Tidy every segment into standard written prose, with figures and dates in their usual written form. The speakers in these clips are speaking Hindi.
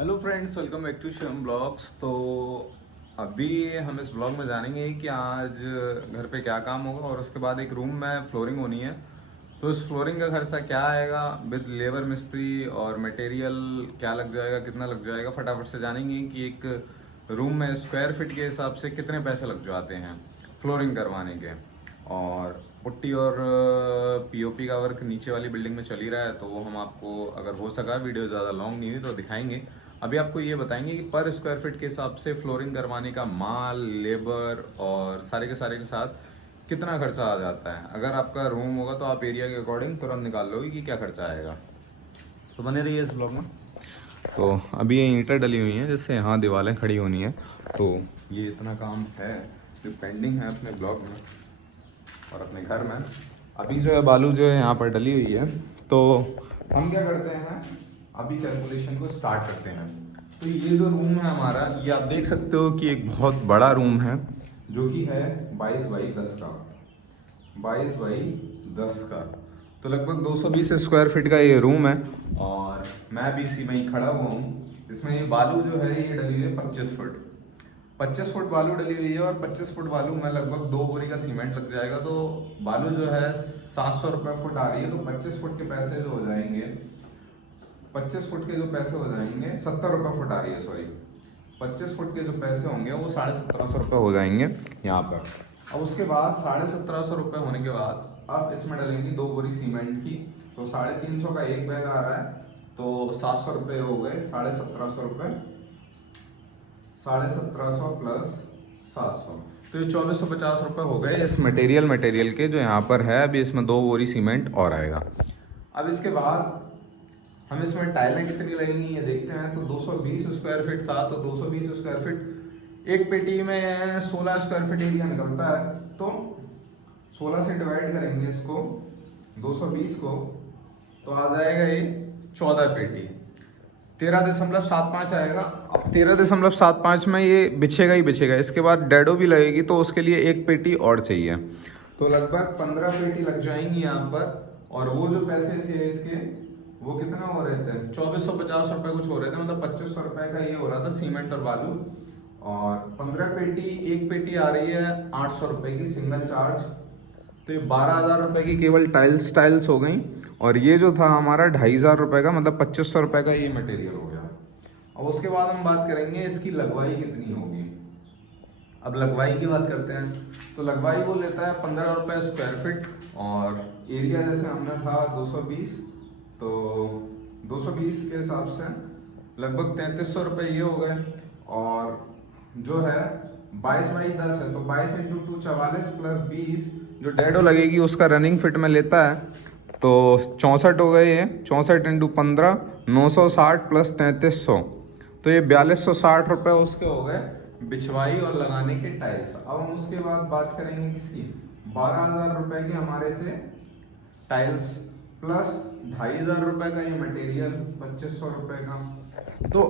Hello friends, welcome back to Shivam blogs. तो अभी हम इस ब्लॉग में जानेंगे कि आज घर पे क्या काम होगा और उसके बाद एक रूम में फ्लोरिंग होनी है। तो इस फ्लोरिंग का खर्चा क्या आएगा विद लेबर मिस्त्री और मटेरियल, क्या लग जाएगा, कितना लग जाएगा, फटाफट से जानेंगे कि एक रूम में स्क्वायर फीट के हिसाब से कितने पैसे लग जाते हैं फ्लोरिंग करवाने के। और पुट्टी और पीओपी का वर्क नीचे वाली बिल्डिंग में चल ही रहा है, तो वो हम आपको अगर हो सका, वीडियो ज़्यादा लॉन्ग नहीं हुई तो दिखाएंगे। अभी आपको ये बताएंगे कि पर स्क्वायर फीट के हिसाब से फ्लोरिंग करवाने का माल, लेबर और सारे के साथ कितना खर्चा आ जाता है। अगर आपका रूम होगा तो आप एरिया के अकॉर्डिंग तुरंत निकाल लोगे कि क्या खर्चा आएगा। तो बने रहिए इस ब्लॉग में। तो अभी ये ईंटें डली हुई हैं जिससे यहाँ दीवारें खड़ी होनी है। तो ये इतना काम है जो पेंडिंग है अपने ब्लॉग में और अपने घर में। अभी जो है बालू जो है यहाँ पर डली हुई है। तो हम क्या करते हैं, अभी कैलकुलेशन को स्टार्ट करते हैं। तो ये जो रूम है हमारा, ये आप देख सकते हो कि एक बहुत बड़ा रूम है जो कि है 22 बाई 10 का। 22 बाई 10 का तो लगभग 220 स्क्वायर फीट का ये रूम है। और मैं भी इसी में ही खड़ा हुआ हूँ। इसमें ये बालू जो है ये डली हुई है 25 फुट। 25 फुट बालू डली हुई है और 25 फुट बालू में लगभग 2 बोरी का सीमेंट लग जाएगा। तो बालू जो है 700 रुपये फुट आ रही है। तो 25 फुट के पैसे जो हो जाएंगे, 25 फुट के जो पैसे हो जाएंगे, 70 रुपये फुट आ रही है, सॉरी, 25 फुट के जो पैसे होंगे वो 1750 रुपये हो जाएंगे यहाँ पर। अब उसके बाद 1750 रुपये होने के बाद अब इसमें डलेंगी 2 बोरी सीमेंट की। तो 350 का एक बैग आ रहा है। तो 700 रुपये हो गए, 1750 रुपये, 1750 प्लस 700, तो ये 2450 रुपये हो गए इस मटेरियल के जो यहाँ पर है। अभी इसमें 2 बोरी सीमेंट और आएगा। अब इसके बाद हम इसमें टाइलें कितनी लगेंगी ये देखते हैं। तो 220 स्क्वायर फीट था, तो 220 स्क्वायर फीट एक पेटी में 16 स्क्वायर फीट एरिया निकलता है। तो 16 से डिवाइड करेंगे इसको, 220 को, तो आ जाएगा ये 14 पेटी, 13.75 आएगा। अब 13.75 में ये बिछेगा ही बिछेगा। इसके बाद डेडो भी लगेगी तो उसके लिए एक पेटी और चाहिए। तो लगभग 15 पेटी लग जाएंगी यहाँ पर। और वो जो पैसे थे इसके, वो कितना हो रहे थे, 2450 रुपये कुछ हो रहे थे। मतलब 2500 रुपये का ये हो रहा था सीमेंट और बालू। और 15 पेटी, एक पेटी आ रही है 800 रुपये की सिंगल चार्ज। तो ये 12,000 रुपये की केवल टाइल्स हो गई। और ये जो था हमारा 2,500 रुपये का, मतलब 2500 रुपये का ये मटेरियल हो गया। अब उसके बाद हम बात करेंगे इसकी लगवाई कितनी होगी। अब लगवाई की बात करते हैं। तो लगवाई वो लेता है 15 रुपये स्क्वायर फीट। और एरिया जैसे हमने था 220, तो 220 के हिसाब से लगभग 3300 रुपये ये हो गए। और जो है 22 बाई 10 है, तो 22 × 2 44 प्लस 20 जो डेडो लगेगी उसका रनिंग फिट में लेता है। तो 64 हो गए ये, 64 × 15, 960 प्लस 3300, तो ये 4260 रुपये उसके हो गए बिछवाई और लगाने के टाइल्स। अब हम उसके बाद बात करेंगे किसकी, 12,000 रुपये के हमारे थे टाइल्स, प्लस 2,500 रुपये का ये मटेरियल, 2500 रुपये का। तो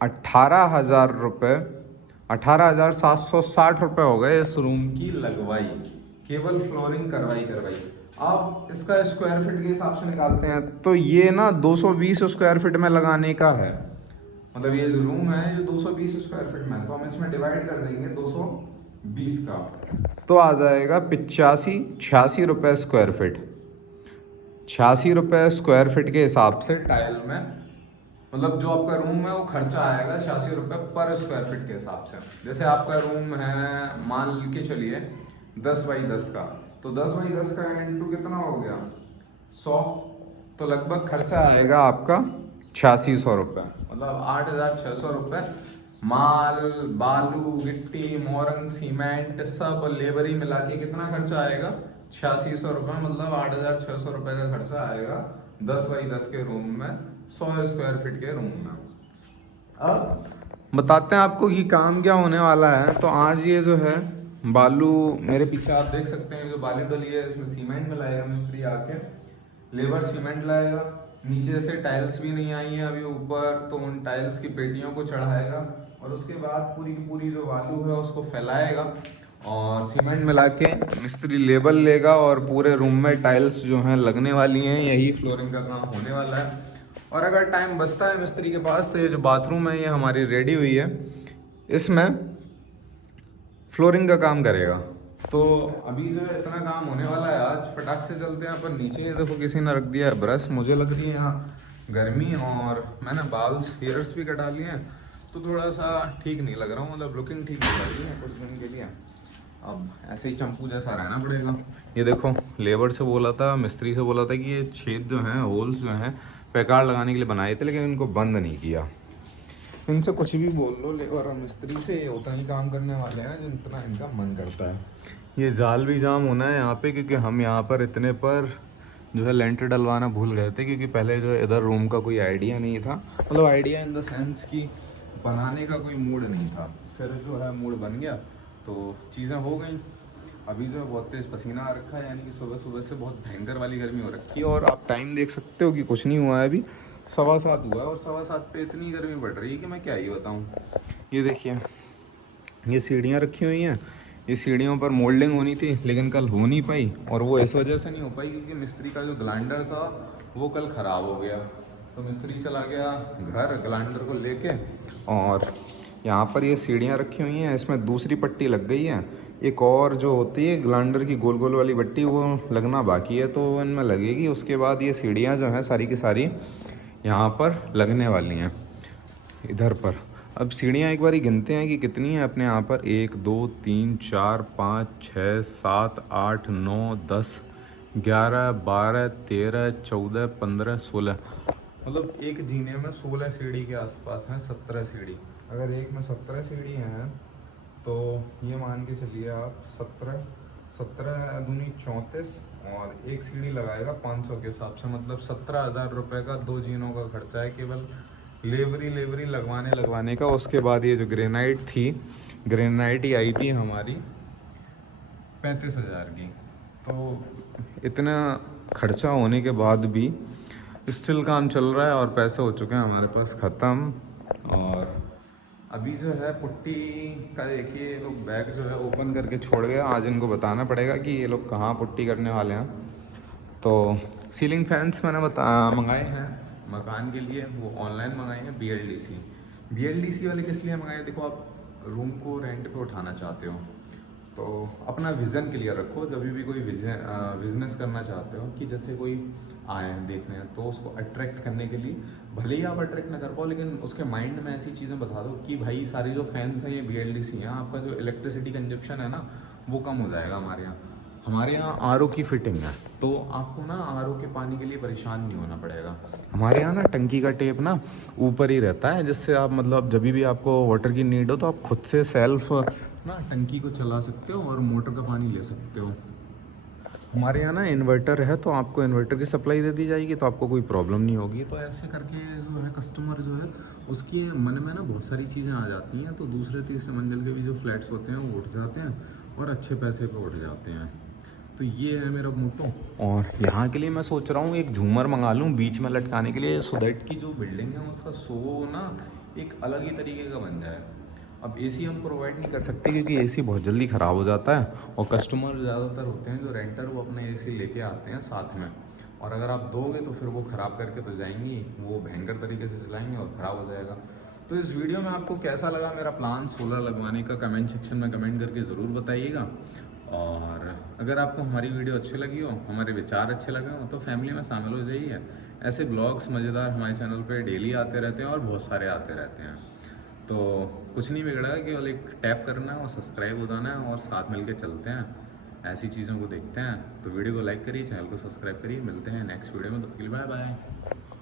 18,000 रुपये, 18,760 रुपये हो गए इस रूम की लगवाई, केवल फ्लोरिंग करवाई। अब इसका स्क्वायर फीट के हिसाब से निकालते हैं। तो ये ना 220 स्क्वायर फीट में लगाने का है। मतलब ये जो रूम है ये 220 स्क्वायर फीट में है। तो हम इसमें डिवाइड कर देंगे 220 का, तो आ जाएगा 85-86 रुपये स्क्वायर फीट। 86 रुपये स्क्वायर फीट के हिसाब से टाइल में, मतलब जो आपका रूम है वो खर्चा आएगा 86 रुपये पर स्क्वायर फीट के हिसाब से। जैसे आपका रूम है, मान के चलिए 10 बाई 10 का, तो 10 बाई 10 का इंटू कितना हो गया, 100। तो लगभग खर्चा आएगा आपका 8600 रुपये, मतलब 8,600 रुपये। माल, बालू, गिट्टी, मोरंग, सीमेंट, सब लेबरी मिला के कितना खर्चा आएगा, 8600 रुपये। मतलब 8,600 रुपये का खर्चा आएगा 10 बाई 10 के रूम में, 100 स्क्वायर फीट के रूम में। अब बताते हैं आपको कि काम क्या होने वाला है। तो आज ये जो है बालू, मेरे पीछे आप देख सकते हैं जो बालू डली है, इसमें सीमेंट मिलाएगा मिस्त्री आके, लेबर सीमेंट लाएगा। नीचे से टाइल्स भी नहीं आई हैं अभी ऊपर, तो उन टाइल्स की पेटियों को चढ़ाएगा। और उसके बाद पूरी की पूरी जो बालू है उसको फैलाएगा और सीमेंट मिला के मिस्त्री लेबल लेगा। और पूरे रूम में टाइल्स जो हैं लगने वाली हैं, यही फ्लोरिंग का काम होने वाला है। और अगर टाइम बचता है मिस्त्री के पास तो ये जो बाथरूम है ये हमारी रेडी हुई है, इसमें फ्लोरिंग का काम करेगा। तो अभी जो है इतना काम होने वाला है, आज फटाक से चलते हैं अपन नीचे। ये देखो किसी ने रख दिया है ब्रश, मुझे लग रही है यहाँ गर्मी और मैंने बाल्स हेयर्स भी कटा लिए हैं तो थोड़ा सा ठीक नहीं लग रहा हूँ, मतलब लुकिंग ठीक नहीं लग रही है कुछ दिन के लिए। अब ऐसे ही चंपू जैसा रहना पड़ेगा। ये देखो लेबर से बोला था, मिस्त्री से बोला था कि ये छेद जो हैं, होल्स जो हैं पैकार लगाने के लिए बनाए थे, लेकिन इनको बंद नहीं किया। इनसे कुछ भी बोल लो लेबर और मिस्त्री से, ये उतना ही काम करने वाले हैं जितना इनका मन करता है। ये जाल भी जाम होना है यहाँ पे, क्योंकि हम यहाँ पर इतने पर जो है लेंटर डलवाना भूल गए थे, क्योंकि पहले जो है इधर रूम का कोई आइडिया नहीं था, मतलब आइडिया इन द सेंस कि बनाने का कोई मूड नहीं था। फिर जो है मूड बन गया तो चीज़ें हो गई। अभी जो है बहुत तेज़ पसीना आ रखा है, यानी कि सुबह सुबह से बहुत भयंकर वाली गर्मी हो रखी है। और आप टाइम देख सकते हो कि कुछ नहीं हुआ है, अभी 7:15 हुआ है और 7:15 पे इतनी गर्मी बढ़ रही है कि मैं क्या ही बताऊँ। ये देखिए ये सीढ़ियाँ रखी हुई हैं, ये सीढ़ियों पर मोल्डिंग होनी थी लेकिन कल हो नहीं पाई, और वो इस वजह से नहीं हो पाई क्योंकि मिस्त्री का जो ग्लाइंडर था वो कल ख़राब हो गया। तो मिस्त्री चला गया घर ग्लाइंडर को लेके, और यहाँ पर ये सीढ़ियाँ रखी हुई हैं, इसमें दूसरी पट्टी लग गई है, एक और जो होती है ग्लाइंडर की गोल गोल वाली पट्टी वो लगना बाकी है, तो इनमें लगेगी। उसके बाद ये सीढ़ियाँ जो हैं सारी की सारी यहाँ पर लगने वाली हैं इधर पर। अब सीढ़ियाँ एक बार ही गिनते हैं कि कितनी हैं अपने यहाँ पर, 1 2 3 4 5 6 7 8 9 10 11 12 13 14 15 16, मतलब एक जीने में 16 सीढ़ी के आसपास हैं, 17 सीढ़ी। अगर एक में 17 सीढ़ी हैं तो ये मान के चलिए आप 17 दूनी 34, और एक सीढ़ी लगाएगा 500 के हिसाब से, मतलब 17,000 रुपये का 2 जीनों का खर्चा है केवल लेवरी लगवाने का। उसके बाद ये जो ग्रेनाइट थी, ग्रेनाइट ही आई थी हमारी 35,000 की। तो इतना खर्चा होने के बाद भी स्टिल काम चल रहा है और पैसे हो चुके हैं हमारे पास ख़त्म। और अभी जो है पुट्टी का देखिए, ये लोग बैग जो है ओपन करके छोड़ गए। आज इनको बताना पड़ेगा कि ये लोग कहाँ पुट्टी करने वाले हैं। तो सीलिंग फैंस मैंने मंगाए हैं मकान के लिए, वो ऑनलाइन मंगाए हैं BLDC वाले। किस लिए मंगाए? देखो आप रूम को रेंट पे उठाना चाहते हो तो अपना विज़न क्लियर रखो। जब भी कोई बिजनेस करना चाहते हो कि जैसे कोई आए देखने, तो उसको अट्रैक्ट करने के लिए, भले ही आप अट्रैक्ट ना कर पाओ लेकिन उसके माइंड में ऐसी चीज़ें बता दो कि भाई सारे जो फैंस हैं ये BLDC हैं, आपका जो इलेक्ट्रिसिटी कंजप्शन है ना वो कम हो जाएगा। हमारे यहाँ RO की फिटिंग है, तो आपको ना RO के पानी के लिए परेशान नहीं होना पड़ेगा। हमारे यहाँ ना टंकी का टेप ना ऊपर ही रहता है, जिससे आप मतलब जब भी आपको वाटर की नीड हो तो आप खुद से सेल्फ ना टंकी को चला सकते हो और मोटर का पानी ले सकते हो। हमारे यहाँ ना इन्वर्टर है, तो आपको इन्वर्टर की सप्लाई दे दी जाएगी, तो आपको कोई प्रॉब्लम नहीं होगी। तो ऐसे करके जो है कस्टमर जो है उसके मन में ना बहुत सारी चीज़ें आ जाती हैं, तो दूसरे तीसरे मंजिल के भी जो फ्लैट्स होते हैं वो उठ जाते हैं और अच्छे पैसे पे उठ जाते हैं। तो ये है मेरा मोटो। और यहाँ के लिए मैं सोच रहा हूँ एक झूमर मंगा लूँ बीच में लटकाने के लिए, सो दैट की जो बिल्डिंग है उसका शो ना एक अलग ही तरीके का बन जाए। अब AC हम प्रोवाइड नहीं कर सकते क्योंकि AC बहुत जल्दी ख़राब हो जाता है, और कस्टमर ज़्यादातर होते हैं जो रेंटर वो अपना AC लेके आते हैं साथ में, और अगर आप दोगे तो फिर वो ख़राब करके तो जाएंगी, वो भयंकर तरीके से चलाएंगे और ख़राब हो जाएगा। तो इस वीडियो में आपको कैसा लगा मेरा प्लान सोलर लगवाने का, कमेंट सेक्शन में कमेंट करके ज़रूर बताइएगा। और अगर आपको हमारी वीडियो अच्छी लगी हो, हमारे विचार अच्छे लगे हो, तो फैमिली में शामिल हो जाइए। ऐसे ब्लॉग्स मज़ेदार हमारे चैनल पे डेली आते रहते हैं और बहुत सारे आते रहते हैं। तो कुछ नहीं बिगड़ा है, केवल एक टैप करना है और सब्सक्राइब हो जाना है और साथ मिल के चलते हैं, ऐसी चीज़ों को देखते हैं। तो वीडियो को लाइक करिए, चैनल को सब्सक्राइब करिए। मिलते हैं नेक्स्ट वीडियो में, तो बाय बाय।